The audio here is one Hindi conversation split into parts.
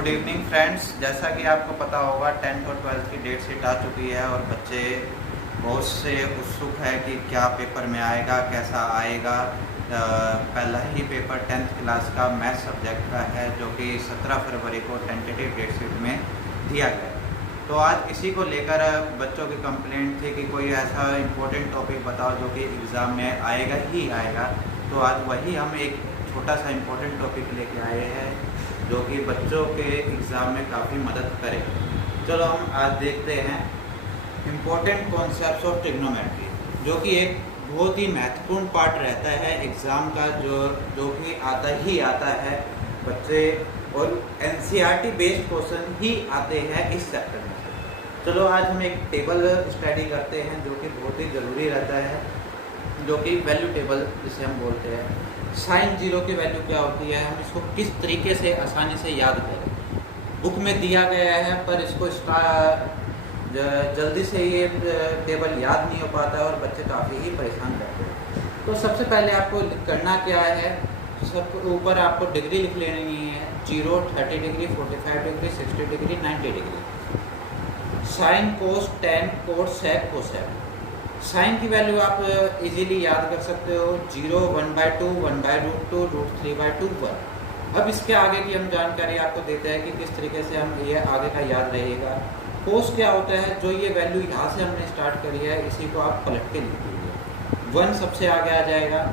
Good evening friends. जैसा कि आपको पता होगा 10th और 12th की डेट शीट आ चुकी है और बच्चे बहुत से उत्सुक है कि क्या पेपर में आएगा, कैसा आएगा। पहला ही पेपर 10th क्लास का मैथ सब्जेक्ट का है जो कि 17 फरवरी को टेंटेटिव डेट शीट में दिया गया है। तो आज इसी को लेकर बच्चों की कंप्लेंट थी कि कोई ऐसा इम्पोर्टेंट टॉपिक बताओ जो कि एग्ज़ाम में आएगा ही आएगा। तो आज वही हम एक छोटा सा इम्पोर्टेंट टॉपिक लेके आए हैं जो कि बच्चों के एग्ज़ाम में काफ़ी मदद करे। चलो हम आज देखते हैं इम्पोर्टेंट कॉन्सेप्ट्स ऑफ ट्रिग्नोमेट्री, जो कि एक बहुत ही महत्वपूर्ण पार्ट रहता है एग्ज़ाम का, जो कि आता ही आता है बच्चे, और NCERT बेस्ड क्वेश्चन ही आते हैं इस चैप्टर में से। चलो आज हम एक टेबल स्टडी करते हैं जो कि बहुत ही ज़रूरी रहता है, जो कि वैल्यू टेबल जिसे हम बोलते हैं। साइन जीरो की वैल्यू क्या होती है, हम इसको किस तरीके से आसानी से याद करें। बुक में दिया गया है पर इसको जल्दी से ये टेबल याद नहीं हो पाता और बच्चे काफ़ी ही परेशान करते हैं। तो सबसे पहले आपको करना क्या है, सब ऊपर आपको डिग्री लिख लेनी है। 0, 30 degree, 45 degree, 60 degree, 90 degree. Sine, cos, tan, cot, sec, cosec. Sine की वैल्यू आप इजीली याद कर सकते हो। 0, 1/2, 1/√2, √3/2, 1। अब इसके आगे की हम जानकारी आपको देते हैं कि किस तरीके से हम ये आगे का याद रहेगा। कोस क्या होता है, जो ये वैल्यू यहाँ से हमने स्टार्ट करी है इसी को आप पलट के लिख दीजिए। 1 सबसे आगे आ जाएगा,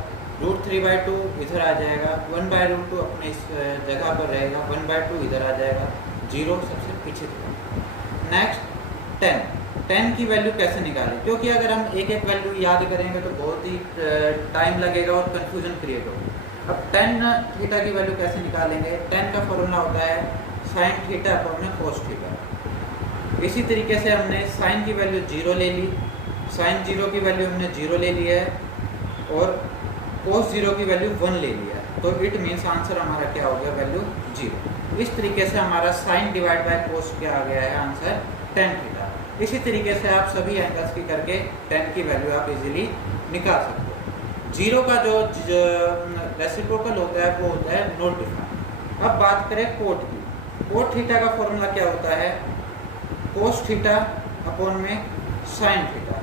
√3/2 इधर आ जाएगा, 1/√2 अपने इस जगह पर रहेगा, 1/2 इधर आ जाएगा, 0 सबसे पीछे। नेक्स्ट 10 की वैल्यू कैसे निकालें, क्योंकि अगर हम एक एक वैल्यू याद करेंगे तो बहुत ही टाइम लगेगा और कन्फ्यूजन क्रिएट होगा। अब tan थीटा की वैल्यू कैसे निकालेंगे। tan का फॉर्मूला होता है sin theta upon cos theta. इसी तरीके से हमने sin की वैल्यू 0 ले ली, sin 0 की वैल्यू हमने 0 ले लिया है और cos 0 की वैल्यू 1 ले लिया है। तो इट मीन्स आंसर हमारा क्या हो गया, वैल्यू 0। इस तरीके से हमारा sin डिवाइड बाय cos क्या आ गया है, आंसर tan थीटा। इसी तरीके से आप सभी एंगल्स की करके 10 की वैल्यू आप इजीली निकाल सकते हो। 0 का जो रेसिप्रोकल होता है वो होता है नॉट डिफाइंड। अब बात करें कोट की। कोट थीटा का फॉर्मूला क्या होता है, कोस थीटा अपॉन में साइन थीटा।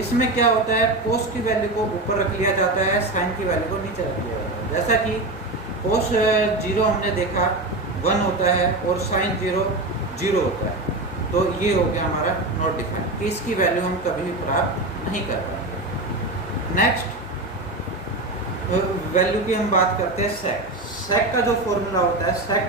इसमें क्या होता है, कोस की वैल्यू को ऊपर रख लिया जाता है, साइन की वैल्यू को नीचे रख लिया जाता है। जैसा कि कोस 0 हमने देखा 1 होता है और साइन 0 होता है। तो ये हो गया हमारा नॉट डिफाइंड, कि इसकी वैल्यू हम कभी भी प्राप्त नहीं कर पाएंगे। नेक्स्ट वैल्यू की हम बात करते हैं सेक। सेक का जो फॉर्मूला होता है, सेक